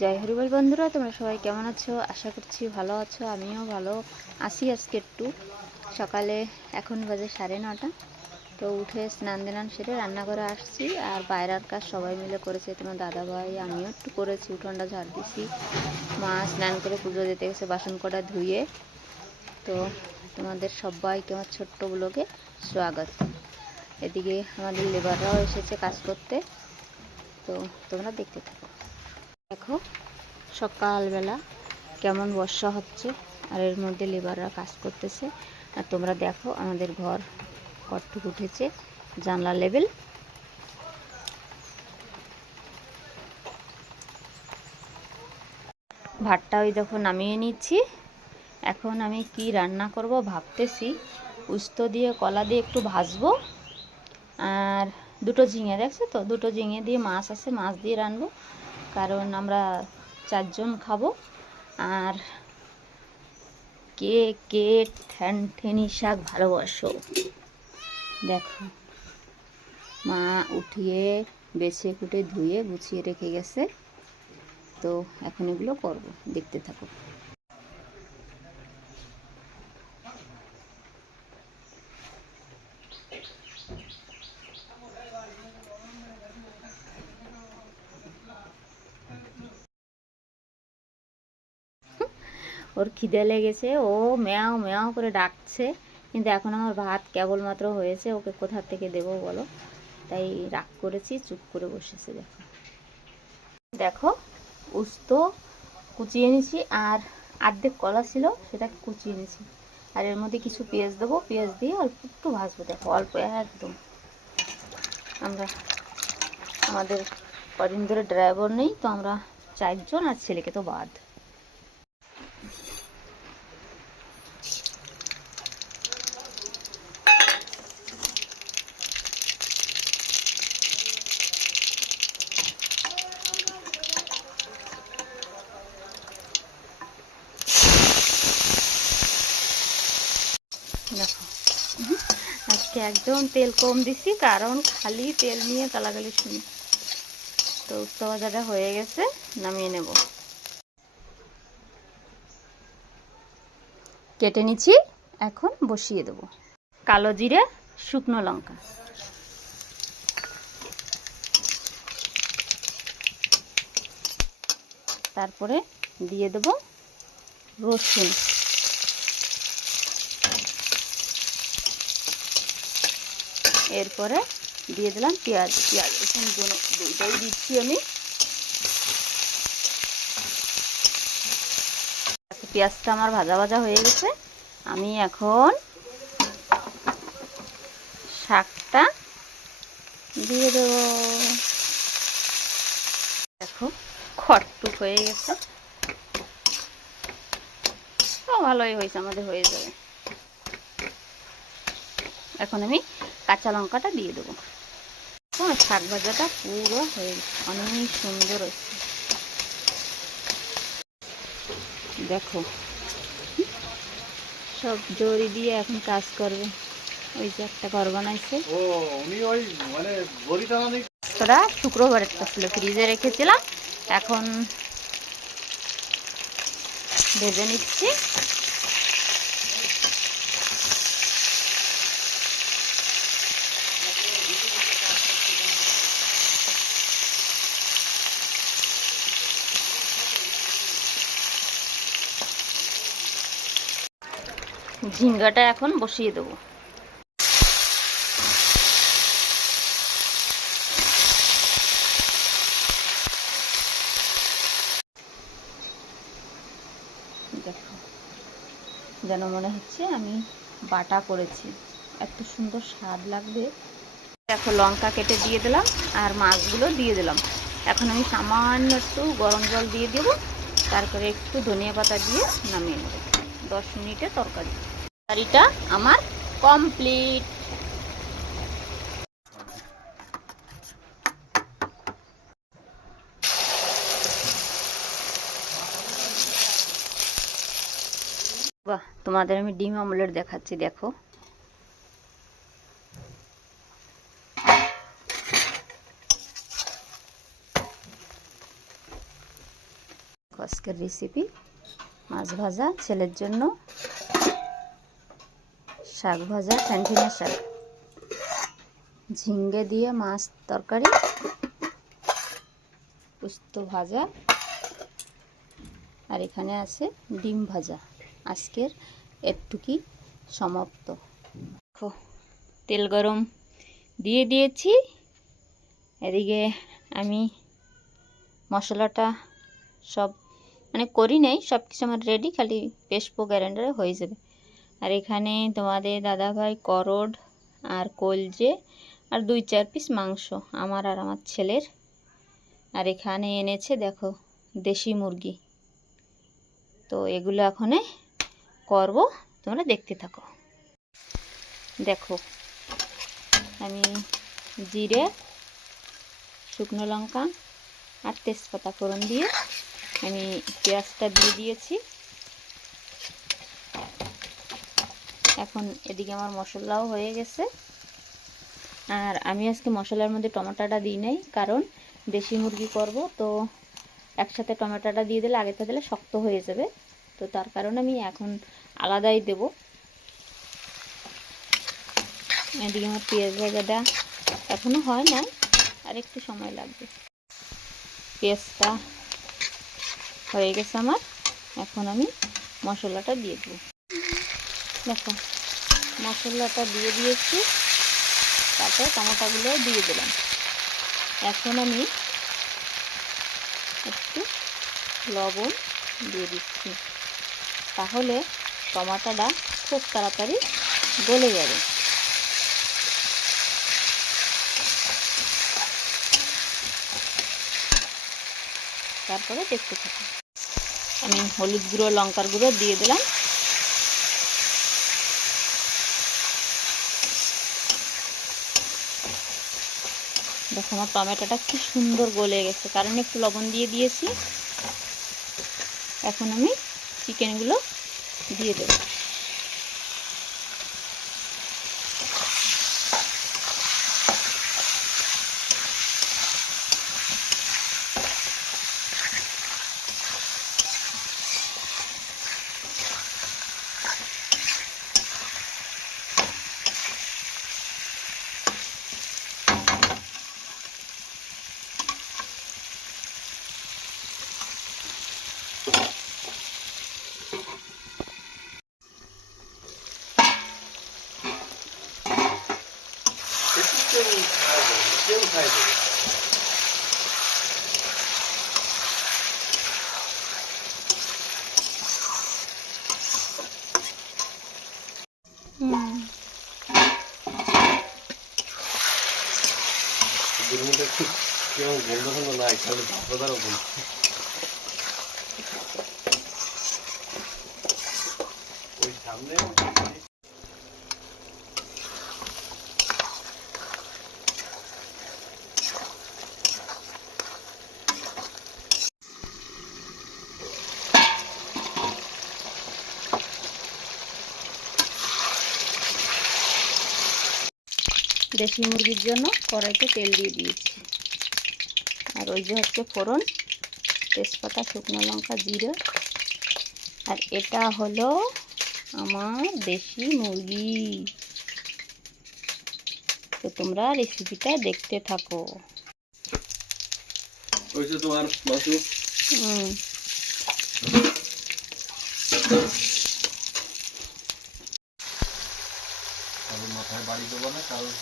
জয় হরিবল বন্ধুরা, তোমরা সবাই কেমন আছো? আশা করছি ভালো আছো। আমিও ভালো আছি। আজকে একটু সকালে, এখন বাজে 9:30, তো উঠে স্নান দান সেরে রান্নাঘরে আসছি। আর বাইরের কাজ সবাই মিলে করেছে, তোমার দাদা ভাই, আমিও একটু করেছি। উঠোনটা ঝাড় দিছি, মা স্নান করে পুজো দিতে গেছে বাসন কটা ধুয়ে। তো তোমাদের সবাইকে আমার ছোট্ট ব্লগে স্বাগত। এদিকে আমাদের লেবাররাও এসেছে কাজ করতে, তো তোমরা দেখতে থাকো। দেখো সকালবেলা কেমন বর্ষা হচ্ছে, আর এর মধ্যে লেবাররা কাজ করতেছে। আর তোমরা দেখো আমাদের ঘর কতটুকু উঠেছে, জানলা লেভেল। ভাতটা ওই দেখো নামিয়ে নিচ্ছি। এখন আমি কি রান্না করব ভাবতেছি। উস্তো দিয়ে কলা দিয়ে একটু ভাজবো, আর দুটো ঝিঙে, দেখছো তো, দুটো ঝিঙে দিয়ে মাছ আছে, মাছ দিয়ে রানবো, কারণ আমরা 4 জন খাবো। আর কে কে ঠ্যানি শাক ভালোবাসো দেখো, মা উঠিয়ে বেছে কুটে ধুয়ে গুছিয়ে রেখে গেছে। তো এখন এগুলো করব, দেখতে থাকো। ওর খিদে লেগেছে, ও ম্যাও ম্যাও করে ডাকছে, কিন্তু এখন আমার ভাত কেবলমাত্র হয়েছে, ওকে কোথা থেকে দেবো বলো? তাই রাগ করেছি, চুপ করে বসেছে। দেখো দেখো উস্তো কুচিয়ে নিয়েছি, আর অর্ধেক কলা ছিল সেটাকে কুচিয়ে নিয়েছি। আর এর মধ্যে কিছু পেঁয়াজ দেবো, পেঁয়াজ দিয়ে অল্প একটু ভাজবো। দেখো অল্প একদম। আমরা আমাদের কদিন ধরে ড্রাইভার নেই, তো আমরা 4 জন, আর ছেলেকে তো বাদ। দেখো আজকে একদম তেল কম দিছি, কারণ খালি তেল নিয়ে গালাগালি শুনি। তো উস্তা ভাজাটা হয়ে গেছে, নামিয়ে নেব। কেটে নিচ্ছি, এখন বসিয়ে দেব। কালো জিরে, শুকনো লঙ্কা, তারপরে দিয়ে দেব রসুন, এরপরে দিয়ে দিলাম পেঁয়াজ। পেঁয়াজ রসুন দুইটাই দিচ্ছি আমি। পেঁয়াজটা আমার ভাজা ভাজা হয়ে গেছে, আমি এখন শাকটা দিয়ে দেব। দেখো খটটুক হয়ে গেছে, ভালোই হয়েছে, আমাদের হয়ে যাবে। এখন আমি কাঁচা লঙ্কাটা দিয়ে দেবো। শাক ভাজাটা পুরো হয়ে গেছে, অনেক সুন্দর হয়েছে। দেখো সব জড়ি দিয়ে এখন কাজ করবে। ওই যে একটা ঘর বানাইছে, তোরা শুক্রবারেরটা ছিল, ফ্রিজে রেখেছিলাম, এখন ভেজে নিচ্ছি। ঝিঙ্গাটা এখন বসিয়ে দেবো। দেখো যেন মনে হচ্ছে আমি বাটা করেছি, এত সুন্দর স্বাদ লাগবে। দেখো লঙ্কা কেটে দিয়ে দিলাম, আর মাছগুলো দিয়ে দিলাম। এখন আমি সামান্য একটু গরম জল দিয়ে দেবো, তারপরে একটু ধনিয়া পাতা দিয়ে নামিয়ে নেব। 10 মিনিটে তরকারিটা আমার কমপ্লিট। বাহ, তোমাদের আমি ডিম অমলেট দেখাচ্ছি। দেখো আজকের রেসিপি মাছ ভাজা, ছেলের জন্য শাক ভাজা, ঠ্যাংঠিনা শাক, ঝিঙ্গে দিয়ে মাছ তরকারি, পোস্ত ভাজা, আর এখানে আছে ডিম ভাজা। আজকের একটুকি সমাপ্ত। তেল গরম দিয়ে দিয়েছি। এদিকে আমি মশলাটা সব করি নাই, সব কিছু আমার রেডি, খালি পেস্ট গ্রাইন্ডারে হয়ে যাবে। আর এখানে তোমাদের দাদাভাই করড আর কলজে আর 2-4 পিস মাংস আমার আর আমার ছেলের। আর এখানে এনেছে দেখো দেশি মুরগি। তো এগুলো এখন করব, তোমরা দেখতে থাকো। দেখো আমি জিরে, শুকনো লঙ্কা আর তেজপাতা ফোড়ন দিয়ে আমি পেঁয়াজটা দিয়ে দিয়েছি। এখন এদিকে আমার মশলাও হয়ে গেছে। আর আমি আজকে মশলার মধ্যে টমেটোটা দিই নাই, কারণ দেশি মুরগি করব, তো একসাথে টমেটোটা দিয়ে দিলে আগেতে দিলে শক্ত হয়ে যাবে, তো তার কারণে আমি এখন আলাদাই দেব। এদিকে আমার পেঁয়াজ ভাজাটা এখনও হয় না, আর একটু সময় লাগবে। পেঁয়াজটা হয়ে গেছে আমার, এখন আমি মশলাটা দিয়ে দেবো। দেখো মশলাটা দিয়ে দিয়েছি, তারপরে টমেটোগুলো দিয়ে দিলাম। এখন আমি একটু লবণ দিয়ে দিচ্ছি, তাহলে টমেটোটা খুব তাড়াতাড়ি গলে যাবে। তারপরে দেখতে থাকি। আমি হলুদ গুঁড়ো, লঙ্কার গুঁড়ো দিয়ে দিলাম। দেখো আমার টমেটোটা কি সুন্দর গলে গেছে, কারণ একটু লবণ দিয়ে দিয়েছি। এখন আমি চিকেনগুলো দিয়ে দেব। কেমন গন্ধ গন্ধ নাই, তাহলে ভাবদারও বলছি ওই সামনে দেশি মুরগির জন্য কড়াইতে তেল দিয়ে দিয়েছি। আর ওই যে হচ্ছে ফোড়ন, তেজপাতা, শুকনো লঙ্কা, জিরে। আর এটা হলো আমার দেশি মুরগি। তো তোমরা রেসিপিটা দেখতে থাকো। তোমার মাথায় বাড়ি দেবো না, কারণ